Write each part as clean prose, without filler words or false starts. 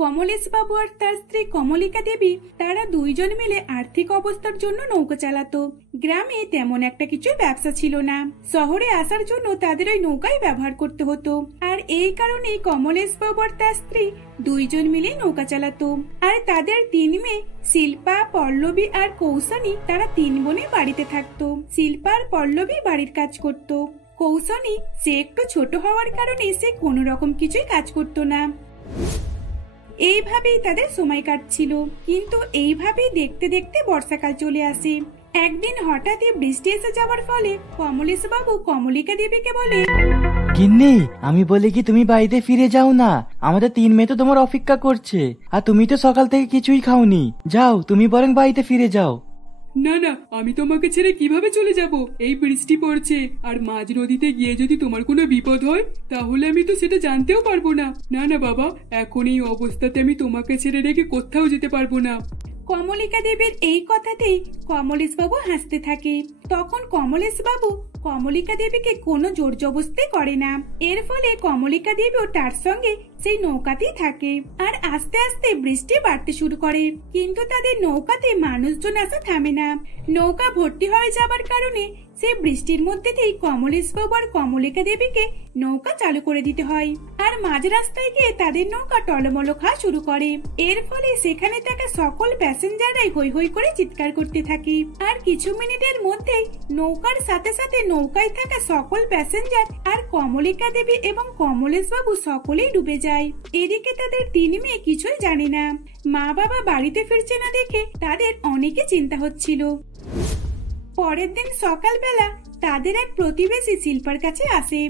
কমলেশ বাবু আর তার স্ত্রী কমলিকা দেবী তারা দুইজন মিলে আর্থিক অবস্থার জন্য নৌকা চালাতো। গ্রামে তেমন একটা কিছু ব্যবসা ছিল না, শহরে আসার জন্য তাদের ওই নৌকাই ব্যবহার করতে হতো। আর এই কারণে কমলেশ বাবু আর তার স্ত্রী দুইজন মিলে নৌকা চালাতো। আর তাদের 3 মেয়ে শিল্পা, পল্লবী আর কৌশানী, তারা 3 বোনে বাড়িতে থাকতো। শিল্পা আর পল্লবী বাড়ির কাজ করত। কৌশানী সে একটু ছোট হওয়ার কারণে সে কোনো রকম কিছুই কাজ করতো না। এইভাবেই তাদের সময় কাটছিল। কিন্তু এইভাবেই দেখতে দেখতে বর্ষাকাল চলে আসে। একদিন হঠাৎই বৃষ্টি এসে যাওয়ার ফলে কমলেশ বাবু কমলিকা দেবীকে বলে, গিন্নি, আমি বলি কি তুমি বাড়িতে ফিরে যাও না, আমাদের 3 মেয়ে তো তোমার অপেক্ষা করছে, আর তুমি তো সকাল থেকে কিছুই খাওনি। যাও, তুমি বরং বাড়িতে ফিরে যাও। না না, আমি তোমাকে ছেড়ে কিভাবে চলে যাব? এই বৃষ্টি পড়ছে, আর মাঝ নদীতে গিয়ে যদি তোমার কোনো বিপদ হয় তাহলে আমি তো সেটা জানতেও পারবো না। না না বাবা, এখন এই অবস্থাতে আমি তোমাকে ছেড়ে রেখে কোথাও যেতে পারবো না। কমলিকা দেবীর এই কথাতেই কমলেশ বাবু হাসতে থাকে। তখন কমলেশ বাবু কমলিকা দেবীকে কোনো জোর জবরদস্তি করে না। এর ফলে কমলিকা দেবীও তার সঙ্গে সেই নৌকাতেই থাকে। আর আস্তে আস্তে বৃষ্টি বাড়তে শুরু করে, কিন্তু তাদের নৌকাতে মানুষজন আসা থামে না। নৌকা ভর্তি হয়ে যাবার কারণে সে বৃষ্টির মধ্যেতেই কমলেশ বাবু আর কমলিকা দেবীকে নৌকা চালু করে দিতে হয়। আর মাঝ রাস্তায় গিয়ে তাদের নৌকা টলমল খাওয়া শুরু করে। এর ফলে সেখানে থাকা সকল প্যাসেঞ্জাররাই হই হই করে চিৎকার করতে থাকে। আর কিছু মিনিটের মধ্যেই নৌকার সাথে সাথে নৌকায় থাকা সকল প্যাসেঞ্জার আর কমলিকা দেবী এবং কমলেশ বাবু সকলেই ডুবে যায়। এদিকে তাদের 3 মেয়ে কিছুই জানে না। মা বাবা বাড়িতে ফিরছে না দেখে তাদের অনেকে চিন্তা হচ্ছিল। পরের দিন সকালবেলা তাদের এক প্রতিবেশী শিল্পার কাছে আসে।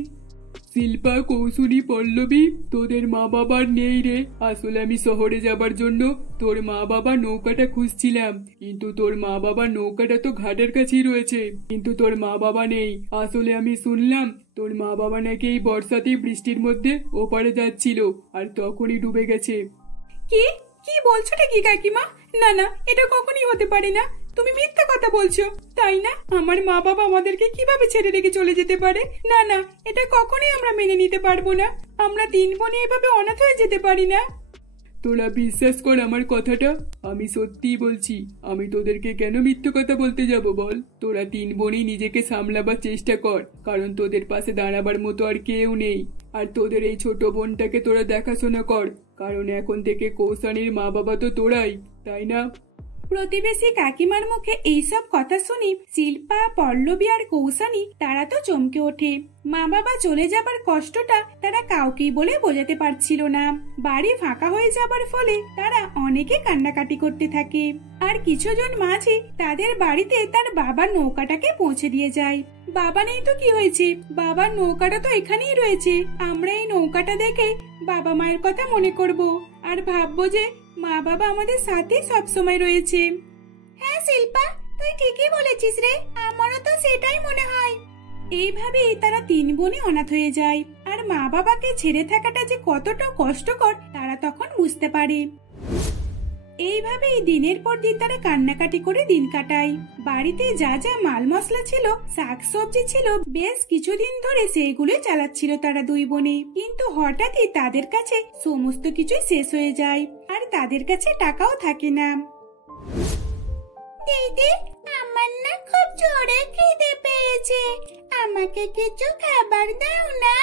শিল্পা, কৌশলী, পল্লবী, তোদের মা বাবার নেই রে। আসলে আমি শহরে যাবার জন্য তোর মা বাবার নৌকাটা খুঁজছিলাম, কিন্তু তোর মা বাবার নৌকাটা তো ঘাটের কাছেই রয়েছে, কিন্তু তোর মা বাবা নেই। আসলে আমি শুনলাম তোর মা বাবা নাকি এই বর্ষাতেই বৃষ্টির মধ্যে ওপারে যাচ্ছিল, আর তখনই ডুবে গেছে। কি কি বলছোটা কি কাকিমা? না না, এটা কখনই হতে পারে না। তুমি মিথ্যা কথা বলছো, তাই না? আমার মা বাবা আমাদেরকে কিভাবে ছেড়ে রেখে চলে যেতে পারে? না না, এটা কখনোই আমরা মেনে নিতে পারবো না। আমরা 3 বোনে এভাবে অনাথ হয়ে যেতে পারি না। তোরা বিশ্বাস কর আমার কথাটা, আমি সত্যিই বলছি। আমি তোদেরকে কেন মিথ্যে কথা বলতে যাব বল? তোরা 3 বোনই নিজেকে সামলাবার চেষ্টা কর, কারণ তোদের পাশে দাঁড়াবার মতো আর কেউ নেই। আর তোদের এই ছোট বোনটাকে তোরা দেখাশোনা কর, কারণ এখন থেকে কৌশানীর মা বাবা তো তোরাই, তাই না? প্রতিবেশী কাকিমার মুখে এইসব কথা শুনি শিল্পা, পল্লবী আর কৌশানী তারা তো চমকে ওঠে। মা বাবা চলে যাবার কষ্টটা তারা কাউকেই বলে বোঝাতে পারছিল না। বাড়ি ফাঁকা হয়ে যাবার ফলে তারা অনেকে কান্নাকাটি করতে থাকে। আর কিছুজন মাঝি তাদের বাড়িতে তার বাবার নৌকাটাকে পৌঁছে দিয়ে যায়। বাবা নেই তো কি হয়েছে, বাবার নৌকাটা তো এখানেই রয়েছে। আমরা এই নৌকাটা দেখে বাবা মায়ের কথা মনে করব, আর ভাববো যে মা বাবা আমাদের সাথে সব সময় রয়েছে। হ্যাঁ শিল্পা, তুই ঠিকই বলেছিস রে, আমারও তো সেটাই মনে হয়। এইভাবেই তারা 3 বোনই অনাথ হয়ে যায়। আর মা বাবাকে ছেড়ে থাকাটা যে কতটা কষ্টকর তারা তখন বুঝতে পারে। এইভাবেই দিনের পর দিন তারা কান্নাকাটি করে দিন কাটায়। বাড়িতে যা যা মাল মশলা ছিল, শাকসবজি ছিল, বেশ কিছুদিন ধরে সেগুলোই চালাচ্ছিল তারা 2 বোনে। কিন্তু হঠাৎই তাদের কাছে সমস্ত কিছুই শেষ হয়ে যায়, আর তাদের কাছে টাকাও থাকে না। দিদি, আমার না খুব জোরে খিদে পেয়েছে, আমাকে কিছু খাবার দাও না।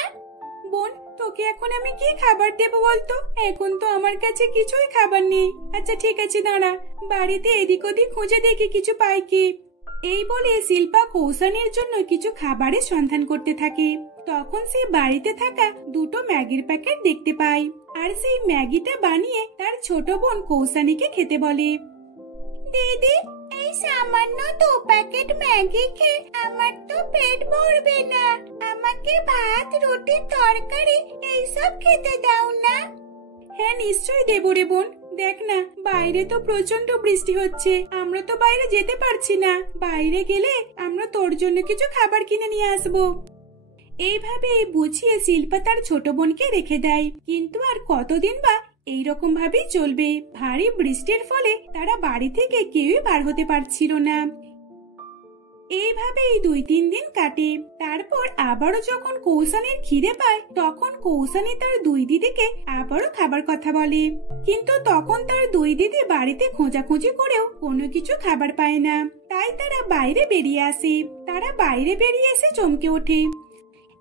বোন, তোকে এখন আমি কি খাবার দেবো বলতো? এখন তো আমার কাছে কিছুই খাবার নেই। আচ্ছা ঠিক আছে, দাঁড়া, বাড়িতে এদিক ওদিক খুঁজে দেখি কিছু পাই কি। এই বলে শিল্পা কৌশানীর জন্য কিছু খাবারের সন্ধান করতে থাকে। তখন সে বাড়িতে থাকা 2টো ম্যাগির প্যাকেট দেখতে পায়, আর সেই ম্যাগিটা বানিয়ে তার ছোট বোন কৌশানীকে খেতে বলে। দিদি, এই সামান্য 2 প্যাকেট ম্যাগি খেয়ে আমার তো পেট ভরবে না। আমাকে ভাত, রুটি, তরকারি এইসব খেতে দাও না। হ্যাঁ নিশ্চয়ই দেবো রে বোন। দেখ না, বাইরে তো প্রচন্ড বৃষ্টি হচ্ছে, আমরা তো বাইরে যেতে পারছি না। বাইরে গেলে আমরা তোর জন্য কিছু খাবার কিনে নিয়ে আসবো। এইভাবে বুঝিয়ে শিল্পা তার ছোট বোনকে রেখে দেয়। কিন্তু আর কতদিন বা এইরকম ভাবেই চলবে। ভারী বৃষ্টির ফলে তারা বাড়ি থেকে কেউই বার হতে পারছিল না। এইভাবেই 2-3 দিন কাটে। তারপর আবারও যখন কৌশানীর খিদে পায় তখন কৌশানী তার 2 দিদিকে আবারও খাবার কথা বলে, কিন্তু তখন তার 2 দিদি বাড়িতে খোঁজাখুঁজি করেও কোনো কিছু খাবার পায় না। তাই তারা বাইরে বেরিয়ে আসে। তারা বাইরে বেরিয়ে এসে চমকে ওঠে,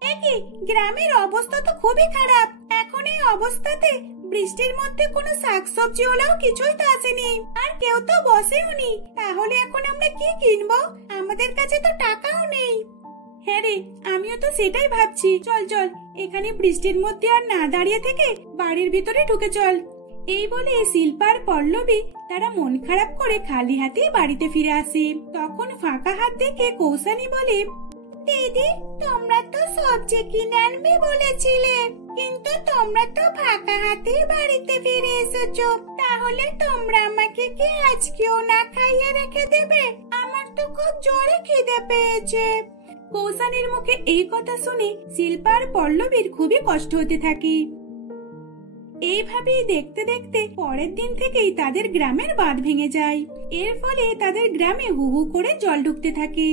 একই গ্রামের অবস্থা তো খুবই খারাপ। এখন এই অবস্থাতে বৃষ্টির মধ্যে কোনো শাকসবজি হলেও কিছুই তো আসেনি, আর কেউ তো বসেও নি। তাহলে এখন আমরা কি কিনবো? আমাদের কাছে তো টাকাও নেই। হ্যাঁ রে, আমিও তো সেটাই ভাবছি। চল চল, এখানে বৃষ্টির মধ্যে আর না দাঁড়িয়ে থেকে বাড়ির ভিতরে ঢুকে চল। এই বলে শিল্পা আর পল্লবী তারা মন খারাপ করে খালি হাতে বাড়িতে ফিরে আসে। তখন ফাঁকা হাত দেখে কৌশানী বলে, দিদি, তোমরা তো সবজি কিনে আনবে বলেছিলে, কিন্তু তোমরা তো ফাঁকা হাতে বাড়িতে ফিরে এসেছো। তাহলে তোমরা আমাকে কি আজকেও না খাইয়ে রেখে দেবে? আমার তো খুব জোরে খিদে পেয়েছে। কৌশানীর মুখে এই কথা শুনে শিল্পা আর পল্লবীর খুবই কষ্ট হতে থাকে। এইভাবেই দেখতে দেখতে পরের দিন থেকেই তাদের গ্রামের বাঁধ ভেঙে যায়। এর ফলে তাদের গ্রামে হু হু করে জল ঢুকতে থাকে,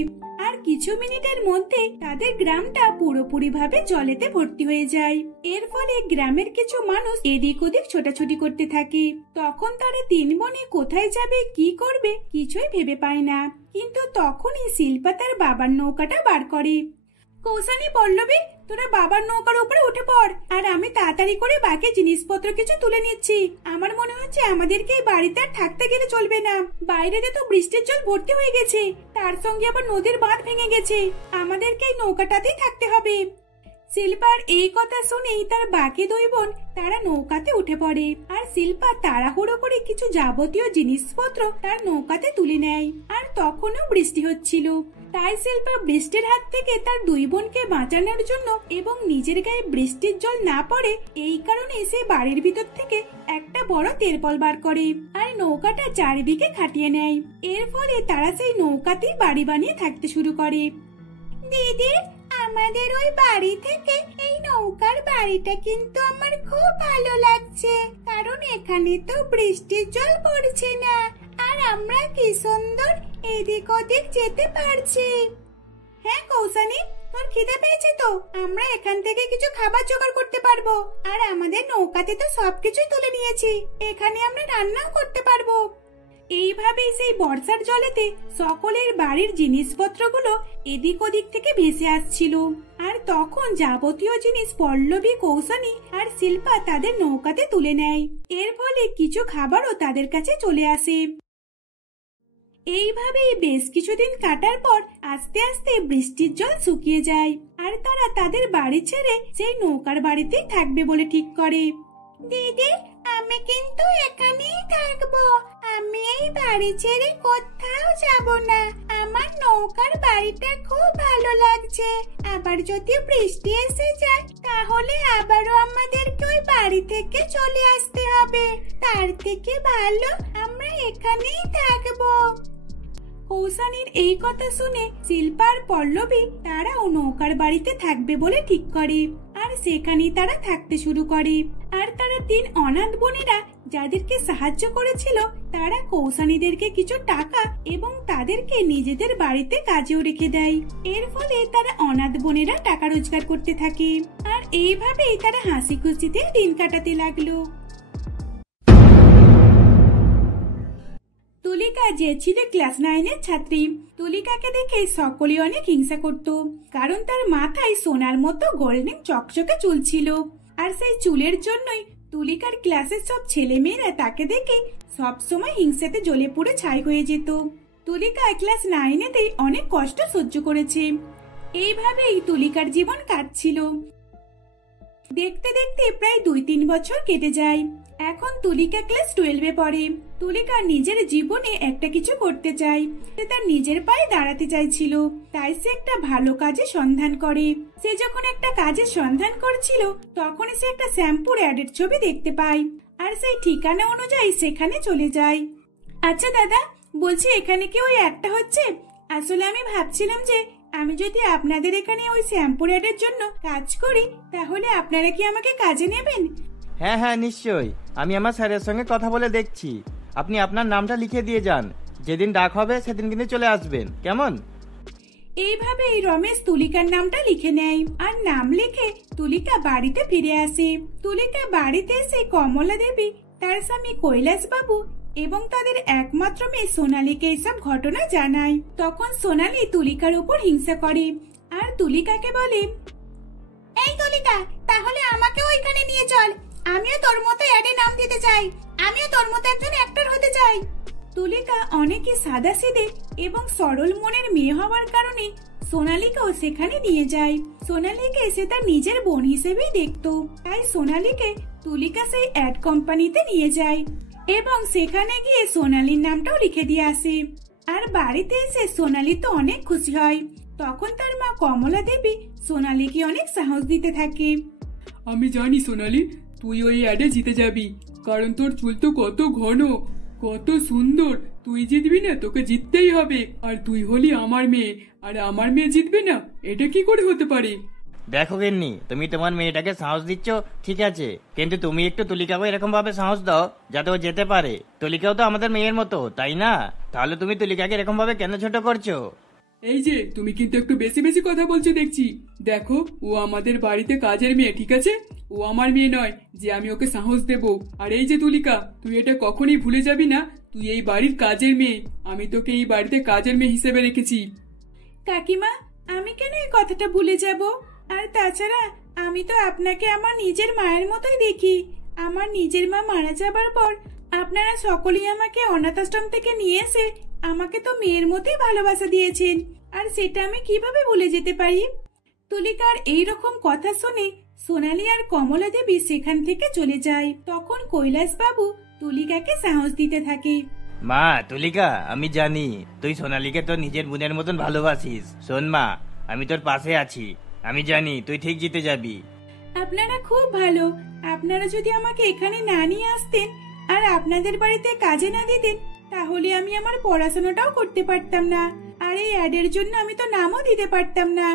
আর কিছু মিনিটের মধ্যে তাদের গ্রামটা পুরোপুরি ভাবে জলেতে ভর্তি হয়ে যায়। এর ফলে গ্রামের কিছু মানুষ এদিক ওদিক ছোটাছুটি করতে থাকে। তখন তারা 3 বোনে কোথায় যাবে, কি করবে কিছুই ভেবে পায় না। কিন্তু তখনই শিল্পা তার বাবার নৌকাটা বার করে। কৌশানী, পল্লবী, তোরা বাবার নৌকার উপরে উঠে পড়, আর আমি তাড়াতাড়ি করে বাকি জিনিসপত্র কিছু তুলে নিচ্ছি। আমার মনে হচ্ছে আমাদেরকে এই বাড়িতে আর থাকতে গেলে চলবে না। বাইরেতে তো বৃষ্টির জল ভর্তি হয়ে গেছে, তার সঙ্গে আবার নদীর বাঁধ ভেঙে গেছে। আমাদেরকে এই নৌকাটাতেই থাকতে হবে। শিল্পার এই কথা শুনেই তার বাকি 2 বোন তারা নৌকাতে উঠে পড়ে, আর শিল্পা তাড়াহুড়ো করে কিছু যাবতীয় জিনিসপত্র তার নৌকাতে তুলে নেয়। আর তখনও বৃষ্টি হচ্ছিল, তাই শিল্পা বৃষ্টির হাত থেকে তার 2 বোনকে বাঁচানোর জন্য এবং নিজের গায়ে বৃষ্টির জল না পড়ে এই কারণে সে বাড়ির ভিতর থেকে একটা বড় তেরপল বার করে আর নৌকাটা চারিদিকে খাটিয়ে নেয়। এর ফলে তারা সেই নৌকাতেই বাড়ি বানিয়ে থাকতে শুরু করে। দিদি, আমাদের ওই বাড়ি থেকে এই নৌকার বাড়িটা কিন্তু আমার খুব ভালো লাগছে, কারণ এখানে তো বৃষ্টির জল পড়ছে না, আর আমরা কি সুন্দর এদিক ওদিক যেতে পারছি। হ্যাঁ কৌশানী, তোর খিদে পেয়েছে তো? আমরা এখান থেকে কিছু খাবার জোগাড় করতে পারবো, আর আমাদের নৌকাতে তো সবকিছুই তুলে নিয়েছি, এখানে আমরা রান্নাও করতে পারবো। এইভাবেই সেই বর্ষার জলেতে সকলের বাড়ির জিনিসপত্রগুলো এদিক ওদিক থেকে ভেসে আসছিল। আর তখন যাবতীয় জিনিস পল্লবী, কৌশানী আর শিল্পা তাদের নৌকাতে তুলে নেয়। এর ফলে কিছু খাবারও তাদের কাছে চলে আসে। এইভাবেই বেশ কিছুদিন কাটার পর আস্তে আস্তে বৃষ্টির জল শুকিয়ে যায়, আর তারা তাদের বাড়ি ছেড়ে সেই নৌকার বাড়িতেই থাকবে বলে ঠিক করে। দিদি, আমি কিন্তু এখানেই থাকবো, আমি এই বাড়ি ছেড়ে কোথাও যাব না। আমার নৌকার বাড়িটা খুব ভালো লাগছে। আবার যদি বৃষ্টি এসে যায় তাহলে আবারও আমাদেরকে ওই বাড়ি থেকে চলে আসতে হবে। তার থেকে ভালো আমরা এখানেই থাকবো। কৌশানীর এই কথা শুনে শিল্পা আর পল্লবী তারাও নৌকার বাড়িতে থাকবে বলে ঠিক করে, আর সেখানেই তারা থাকতে শুরু করে। আর তারা 3 অনাথ বোনেরা যাদেরকে সাহায্য করেছিল তারা কৌশানীদেরকে কিছু টাকা এবং তাদেরকে নিজেদের বাড়িতে কাজেও রেখে দেয়। এর ফলে তারা অনাথ বোনেরা টাকা রোজগার করতে থাকে, আর এইভাবেই তারা হাসি খুশিতে দিন কাটাতে লাগলো। তুলিকা যে ছিল ক্লাস 9-এর ছাত্রী, তুলিকাকে দেখে সকলে অনেক হিংসা করত, কারণ তার মাথায় সোনার মতো গোল্ডেন চকচকে চুল ছিল। আর সেই চুলের জন্যই তুলিকার ক্লাসের সব ছেলে মেয়েরা তাকে দেখে সব সময় হিংসাতে জ্বলে পুড়ে ছাই হয়ে যেত। তুলিকা ক্লাস 9-এতেই অনেক কষ্ট সহ্য করেছে। এইভাবেই তুলিকার জীবন কাটছিল। দেখতে দেখতে প্রায় 2-3 বছর কেটে যায়। এখন তুলিকা ক্লাস 12-এ পড়ে। তুলিকা নিজের জীবনে একটা কিছু করতে চায়, সে তার নিজের পায়ে দাঁড়াতে চাইছিল, তাই সে একটা ভালো কাজে সন্ধান করে। সে যখন একটা কাজের সন্ধান করছিল তখন সে একটা শ্যাম্পুর অ্যাডের ছবি দেখতে পায়, আর সেই ঠিকানা অনুযায়ী সেখানে চলে যায়। আচ্ছা দাদা, বলছি এখানে কি ওই অ্যাডটা হচ্ছে? আসলে আমি ভাবছিলাম যে আমি যদি আপনাদের এখানে ওই শ্যাম্পুর অ্যাডের জন্য কাজ করি তাহলে আপনারা কি আমাকে কাজে নেবেন? হ্যাঁ হ্যাঁ নিশ্চয়ই, আমি আমার স্যারের সঙ্গে কথা বলে দেখছি। আপনি আপনার নামটা লিখে দিয়ে যান, যেদিন ডাক হবে সেদিন কিন্তু চলে আসবেন, কেমন? এইভাবেই রমেশ তুলিকার নামটা লিখে নেয় আর নাম লিখে তুলিকা বাড়িতে ফিরে আসে। তুলিকা বাড়িতে এসে কমলা দেবী, তার স্বামী কৈলাস বাবু এবং তাদের একমাত্র মেয়ে সোনালীকে এসব ঘটনা জানায়। তখন সোনালী তুলিকার উপর হিংসা করে আর তুলিকাকে বলে, এই তুলিকা, তাহলে আমাকেও ওইখানে নিয়ে চল, আমিও তোর মতো অ্যাডে নাম দিতে চাই, আমিও তোর মতো একজন অ্যাক্টর হতে চাই। তুলিকা অনেকই সাদাসিধে এবং সরল মনের মেয়ে হওয়ার কারণে সোনালীকেও সেখানে নিয়ে যায়। সোনালীকে সে তার নিজের বোন হিসেবেই দেখতো, তাই সোনালীকে তুলিকা সেই অ্যাড কোম্পানিতে নিয়ে যায় এবং সেখানে গিয়ে সোনালীর নামটাও লিখে দিয়ে আসে। আর বাড়িতে এসে সোনালী তো অনেক খুশি হয়। তখন তার মা কমলা দেবী সোনালীকে অনেক সাহস দিতে থাকে। আমি জানি সোনালি, তুই ওই অ্যাডে জিতে যাবি, কারণ তোর চুল তো কত ঘন, কত সুন্দর। তুই জিতবি না, তোকে জিততেই হবে। আর তুই হলি আমার মেয়ে, আর আমার মেয়ে জিতবে না, এটা কি করে হতে পারে? দেখো গিন্নি, তুমি তোমার মেয়েটাকে সাহস দিচ্ছ ঠিক আছে, কিন্তু তুমি একটু তুলিকাকে এরকম ভাবে সাহস দাও যাতে ও যেতে পারে। তুলিকাও তো আমাদের মেয়ের মতো, তাই না? তাহলে তুমি তুলিকাকে এরকম ভাবে কেন ছোট করছো? এই যে, তুমি কিন্তু একটু বেশি বেশি কথা বলছো দেখছি। দেখো, ও আমাদের বাড়িতে কাজের মেয়ে, ঠিক আছে? ও আমার মেয়ে নয় যে আমি ওকে সাহস দেব। আর এই যে তুলিকা, তুই এটা কখনই ভুলে যাবি না, তুই এই বাড়ির কাজের মেয়ে। আমি তোকে এই বাড়িতে কাজের মেয়ে হিসেবে রেখেছি। কাকিমা, আমি কেন এই কথাটা ভুলে যাব? আর তাছাড়া আমি তো আপনাকে আমার নিজের মায়ের মতোই দেখি। আমার নিজের মা মারা যাবার পর আপনারা সকলেই আমাকে অনাথ আশ্রম থেকে নিয়ে এসে আমাকে তো মেয়ের মতোই ভালোবাসা দিয়েছেন, আর সেটা আমি কিভাবে ভুলে যেতে পারি? তুলিকার এইরকম কথা শুনে সোনালী আর কমলা দেবী সেখান থেকে চলে যায়। তখন কৈলাস বাবু তুলিকাকে সাহস দিতে থাকে। মা তুলিকা, আমি জানি তুই সোনালীকে তোর নিজের বোনের মতন ভালোবাসিস। শোন মা, আমি তোর পাশে আছি, আমি জানি তুই ঠিক জিতে যাবি। আপনারা খুব ভালো। আপনারা যদি আমাকে এখানে না নিয়ে আসতেন আর আপনাদের বাড়িতে কাজে না দিতেন, তাহলে আমি আমার পড়াশোনাটাও করতে পারতাম না, আর এই অ্যাডের জন্য আমি তো নামও দিতে পারতাম না।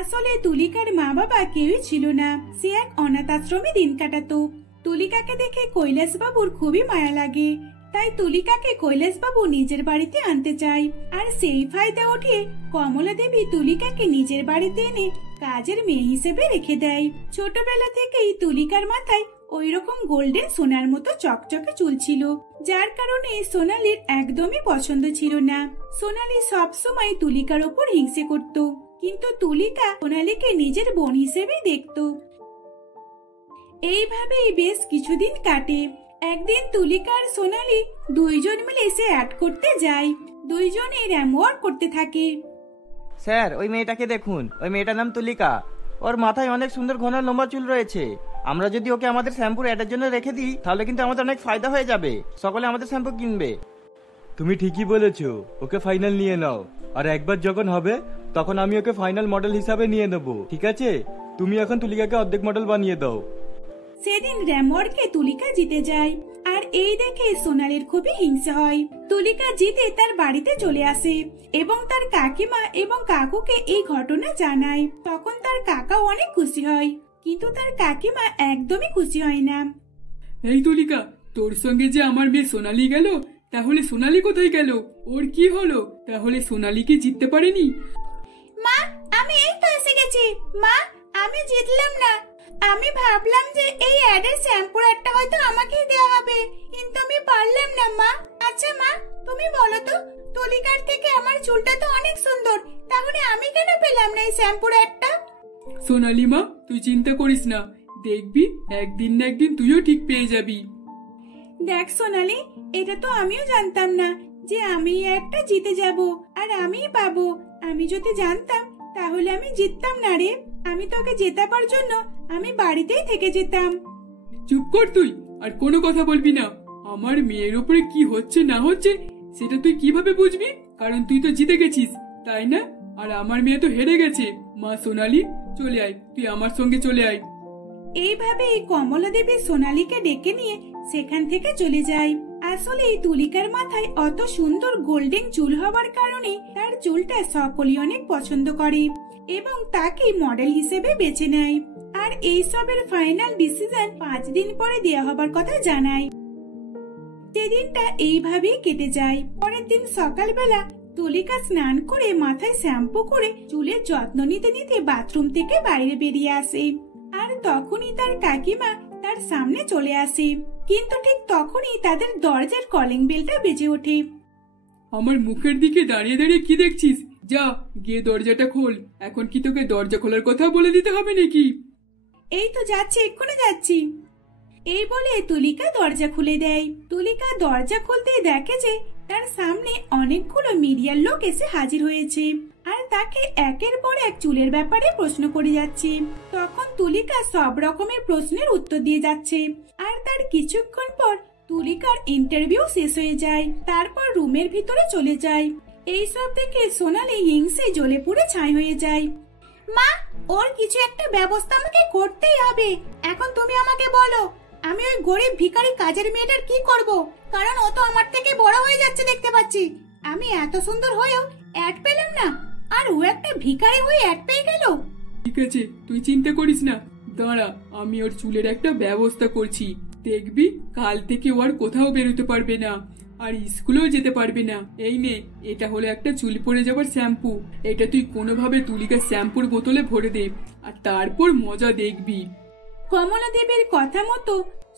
আসলে তুলিকার মা বাবা কেউই ছিল না, সে এক অনাথ আশ্রমে দিন কাটাতো। তুলিকাকে দেখে কৈলাস বাবুর খুবই মায়া লাগে, তাই তুলিকাকে কৈলাস বাবু নিজের বাড়িতে আনতে চায়। আর সেই ফায়দা উঠিয়ে কমলা দেবী তুলিকাকে নিজের বাড়িতে এনে কাজের মেয়ে হিসেবে রেখে দেয়। ছোটবেলা থেকেই তুলিকার মাথায় ওই রকম গোল্ডেন সোনার মতো চকচকে চুল ছিল, যার কারণে সোনালীর একদমই পছন্দ ছিল না। সোনালী সবসময় তুলিকার ওপর হিংসে করত, কিন্তু তুলিকা সোনালীকে নিজের বোন হিসেবে দেখত। এইভাবেই বেশ কিছুদিন কাটে। একদিন তুলিকা আর সোনালী দুইজন মিলে এসে অ্যাড করতে যায়। দুইজনে র্যামওয়ার্ক করতে থাকে। স্যার, ওই মেয়েটাকে দেখুন, ওই মেয়েটার নাম তুলিকা। ওর মাথায় অনেক সুন্দর ঘন লম্বা চুল রয়েছে। আমরা যদি ওকে আমাদের শ্যাম্পুর অ্যাডের জন্য রেখে দিই, তাহলে কিন্তু আমাদের অনেক ফায়দা হয়ে যাবে, সকলে আমাদের শ্যাম্পু কিনবে। তুমি ঠিকই বলেছো, ওকে ফাইনাল নিয়ে নাও। আর একবার যখন হবে তখন আমি ওকে ফাইনাল মডেল হিসাবে নিয়ে নেবো, ঠিক আছে? তুমি এখন তুলিকাকে অর্ধেক মডেল বানিয়ে দাও। সেদিন র্যামওয়ার্কে তুলিকা জিতে যায়, আর এই দেখে সোনালীর খুবই হিংসা হয়। তুলিকা জিতে তার বাড়িতে চলে আসে এবং তার কাকিমা এবং কাকুকে এই ঘটনা জানায়। তখন তার কাকাও অনেক খুশি হয়, কিন্তু তার কাকিমা একদমই খুশি হয় না। এই তুলিকা, তোর সঙ্গে যে আমার মেয়ে সোনালী গেল, তাহলে সোনালী কোথায় গেল? ওর কি হলো? তাহলে সোনালী কি জিততে পারেনি? মা, আমি এই তো এসে গেছি। মা, আমি জিতলাম না। আমি ভাবলাম যে এই অ্যাডের শ্যাম্পুর একটা হয়তো আমাকেই দেওয়া হবে, কিন্তু আমি পারলাম না মা। আচ্ছা মা, তুমি বলো তো, তুলিকার থেকে আমার চুলটা তো অনেক সুন্দর, তাহলে আমি কেন পেলাম না এই শ্যাম্পুর একটা? সোনালী মা, তুই চিন্তা করিস না, দেখবি একদিন না একদিন তুইও ঠিক পেয়ে যাবি। দেখ সোনালী, এটা তো আমিও জানতাম না যে আমি একটা জিতে যাব আর আমিই পাবো। আমি যদি জানতাম তাহলে আমি জিততাম না রে। আমি তোকে জেতাবার জন্য আমি বাড়িতেই থেকে যেতাম। চুপ কর তুই, আর কোনো কথা বলবি না। আমার মেয়ের উপরে কি হচ্ছে না হচ্ছে সেটা তুই কিভাবে বুঝবি? কারণ তুই তো জিতে গেছিস, তাই না? আর আমার মেয়ে তো হেরে গেছে। মা সোনালী, চলে আয়, তুই আমার সঙ্গে চলে আয়। এইভাবে কমলা দেবী সোনালীকে ডেকে নিয়ে সেখান থেকে চলে যায়। আসলে এই তুলিকার মাথায় অত সুন্দর গোল্ডেন চুল হওয়ার কারণে তার চুলটা সকলেই অনেক পছন্দ করে এবং তাকে মডেল হিসেবে বেছে নেয়। আর এইসবের ফাইনাল ডিসিশন 5 দিন পরে দেওয়া হবার কথা জানায়। সেদিনটা এইভাবেই কেটে যায়। পরের দিন সকালবেলা তুলিকা স্নান করে মাথায় শ্যাম্পু করে চুলের যত্ন নিতে নিতে বাথরুম থেকে বাইরে বেরিয়ে আসে। আর তখনই তার কাকিমা তার সামনে চলে আসে। কিন্তু ঠিক তখনই তাদের দরজার কলিং বেলটা বেজে ওঠে। আমার মুখের দিকে দাঁড়িয়ে দাঁড়িয়ে কি দেখছিস? যা গিয়ে দরজাটা খোল। এখন কি তোকে দরজা খোলার কথা বলে দিতে হবে নাকি? এই তো যাচ্ছি, এক্ষুনি যাচ্ছি। এই বলে তুলিকা দরজা খুলে দেয়। তুলিকা দরজা খুলতেই দেখে যে তার সামনে অনেকগুলো মিডিয়ার লোক এসে হাজির হয়েছে আর তাকে একের পর এক চুলের ব্যাপারে প্রশ্ন করে যাচ্ছে। তখন তুলিকা সব রকমের প্রশ্নের উত্তর দিয়ে যাচ্ছে। আর তার কিছুক্ষণ পর তুলিকার ইন্টারভিউ শেষ হয়ে যায়। তারপর রুমের ভিতরে চলে যায়। এইসব দেখে সোনালি হিংসে জ্বলে পুড়ে ছাই হয়ে যায়। মা, ওর কিছু একটা ব্যবস্থা আমাকে করতেই হবে। এখন তুমি আমাকে বলো, আমি ওই গরিব ভিখারি কাজের মেয়েটার কি করব? কারণ ও তো আমার থেকে বড় হয়ে যাচ্ছে দেখতে পাচ্ছি। আমি এত সুন্দর হয়েও অ্যাড পেলাম না, আর ও একটা ভিখারি হয়ে অ্যাড পেয়ে গেল। ঠিক আছে, তুই চিন্তা করিস না। দাঁড়া, আমি ওর চুলের একটা ব্যবস্থা করছি। দেখবি কাল থেকে ও আর কোথাও বেরোতে পারবে না, আর স্কুলেও যেতে পারবে না। এই নে, এটা হলো একটা চুল পড়ে যাবার শ্যাম্পু। এটা তুই কোনোভাবে তুলিকার শ্যাম্পুর বোতলে ভরে দে, আর তারপর মজা দেখবি। কমলা দেবীর কথা মতো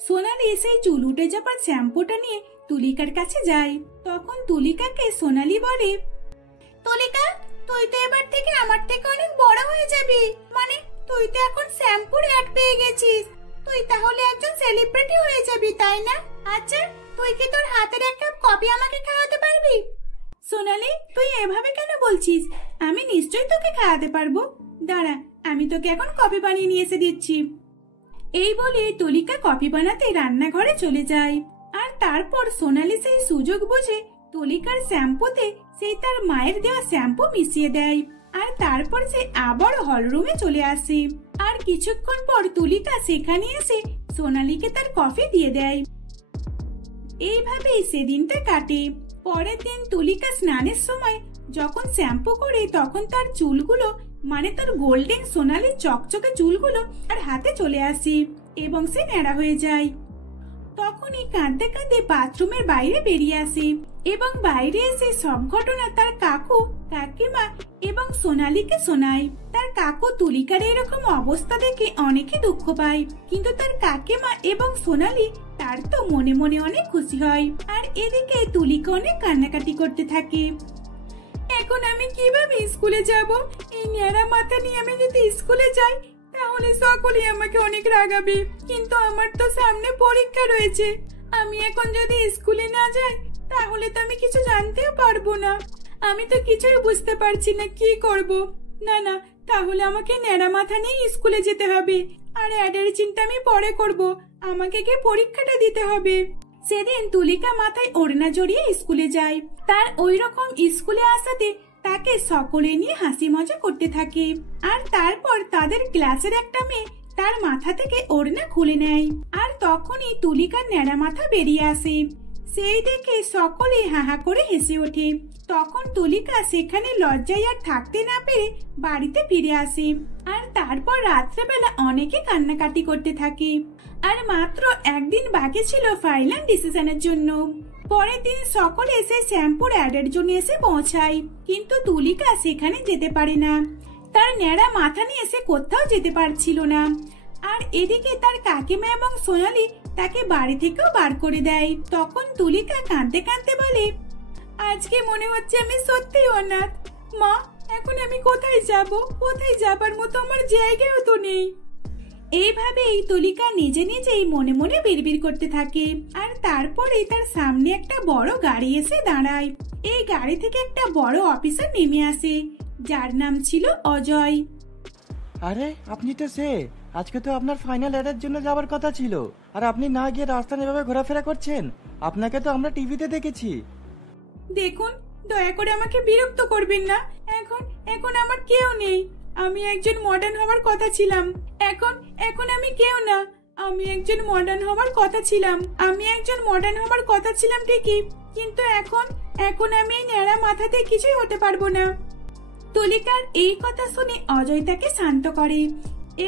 সোনালি সেই চুল উঠে যাবার শ্যাম্পুটা নিয়ে তুলিকার কাছে যায়। তখন তুলিকাকে সোনালি বলে, তুলিকা, তুই তো এবার থেকে আমার থেকে অনেক বড় হয়ে যাবি। মানে তুই তো এখন শ্যাম্পুর অ্যাড পেয়ে গেছিস। তুই তাহলে একজন সেলিব্রিটি হয়ে যাবি, তাই না? আচ্ছা, তুই কি তোর হাতের এক কাপ কফি আমাকে খাওয়াতে পারবি? সোনালি, তুই এভাবে কেন বলছিস? আমি নিশ্চয়ই তোকে খাওয়াতে পারবো। দাঁড়া, আমি তোকে এখন কফি বানিয়ে নিয়ে এসে দিচ্ছি। এই বলে তুলিকা কফি বানাতে রান্নাঘরে চলে যায়। আর তারপর সোনালি সেই সুযোগ বুঝে তুলিকার শ্যাম্পুতে সেই তার মায়ের দেওয়া শ্যাম্পু মিশিয়ে দেয়। আর তারপর সে আবার হলরুমে চলে আসে। আর কিছুক্ষণ পর তুলিকা সেখানে এসে সোনালিকে তার কফি দিয়ে দেয়। এইভাবেই সেদিনটা কাটে। পরের দিন তুলিকা স্নানের সময় যখন শ্যাম্পু করে তখন তার চুলগুলো, মানে তার গোল্ডেন সোনালি চকচকে চুলগুলো তার হাতে চলে আসে এবং সে ন্যাড়া হয়ে যায়। তখনই কাঁদতে কাঁদতে বাথরুমের বাইরে বেরিয়ে আসে এবং বাইরে এসে সব ঘটনা তার কাকু, কাকিমা এবং সোনালীকে শোনায়। তার কাকু তুলিকার এরকম অবস্থা দেখে অনেকে দুঃখ পায়, কিন্তু তার কাকিমা এবং সোনালী তার তো মনে মনে অনেক খুশি হয়। আর এদিকে তুলিকা অনেক কান্নাকাটি করতে থাকে। এখন আমি কিভাবে স্কুলে যাব? এই ন্যাড়া মাথা নিয়ে আমি যদি স্কুলে যাই তাহলে সকলেই আমাকে অনেক রাগাবে। কিন্তু আমার তো সামনে পরীক্ষা রয়েছে। আমি এখন যদি স্কুলে না যাই তাহলে তো আমি কিছু জানতেও পারবো না। আমি তো কিছুই বুঝতে পারছি না কি করব। না না, তাহলে আমাকে ন্যাড়া মাথা নিয়ে স্কুলে যেতে হবে। আর অ্যাডের চিন্তা আমি পরে করব। আমাকে গিয়ে পরীক্ষাটা দিতে হবে। সেদিন তুলিকা মাথায় ওড়না জড়িয়ে স্কুলে যায়। তার ওই রকম স্কুলে আসাতে তাকে সকলে নিয়ে হাসি মজা করতে থাকে। আর তারপর তাদের ক্লাসের একটা মেয়ে তার মাথা থেকে ওড়না খুলে নেয়। আর তখনই তুলিকার ন্যাড়া মাথা বেরিয়ে আসে। সেই দেখে সকলে হাহা করে হেসে ওঠে। তখন তুলিকা সেখানে লজ্জায় আর থাকতে না পেরে বাড়িতে ফিরে আসে। আর তারপর রাত্রেবেলা অনেকে কান্নাকাটি করতে থাকে। আর মাত্র একদিন বাকি ছিল ফাইনাল ডিসিশনের জন্য। পরের দিন সকলে এসে শ্যাম্পুর অ্যাডের জন্য এসে পৌঁছায়, কিন্তু তুলিকা সেখানে যেতে পারে না। তার ন্যাড়া মাথা নিয়ে এসে কোথাও যেতে পারছিল না। আর এদিকে তার কাকিমা এবং সোনালী তাকে বাড়ি থেকেও বার করে দেয়। তখন তুলিকা কাঁদতে কাঁদতে বলে, আজকে মনে হচ্ছে আমি সত্যিই অনাথ। মা, এখন আমি কোথায় যাব? কোথায় যাবার মতো আমার জায়গাও তো নেই। এইভাবেই তুলিকা নিজে নিজেই মনে মনে বিড়বিড় করতে থাকে। আর তারপরে তার সামনে একটা বড় গাড়ি এসে দাঁড়ায়। এই গাড়ি থেকে একটা বড় অফিসার নেমে আসে, যার নাম ছিল অজয়। আরে আপনি তো সে, আজকে তো আপনার ফাইনাল অ্যাডের জন্য যাওয়ার কথা ছিল, আর আপনি না গিয়ে রাস্তা এভাবে ঘোরাফেরা করছেন। আপনাকে তো আমরা টিভিতে দেখেছি। দেখুন, দয়া করে আমাকে বিরক্ত করবেন না। এখন আমার কেউ নেই। আমি একজন মডার্ন হওয়ার কথা ছিলাম। এখন আমি কেউ না। আমি একজন মডার্ন হওয়ার কথা ছিলাম। ঠিকই, কিন্তু এখন আমি এই ন্যাড়া মাথাতে কিছুই হতে পারবো না। তুলিকার এই কথা শুনে অজয় তাকে শান্ত করে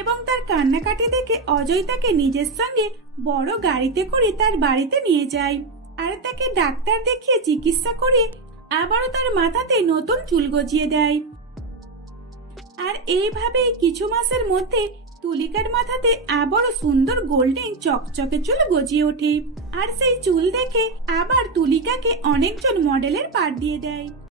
এবং তার কান্নাকাটি দেখে অজয় তাকে নিজের সঙ্গে বড় গাড়িতে করে তার বাড়িতে নিয়ে যায়। আর তাকে ডাক্তার দেখিয়ে চিকিৎসা করে আবারও তার মাথাতে নতুন চুল গজিয়ে দেয়। আর এইভাবেই কিছু মাসের মধ্যে তুলিকার মাথাতে আবারও সুন্দর গোল্ডেন চকচকে চুল গজিয়ে ওঠে। আর সেই চুল দেখে আবার তুলিকাকে অনেকজন মডেলের পার দিয়ে দেয়।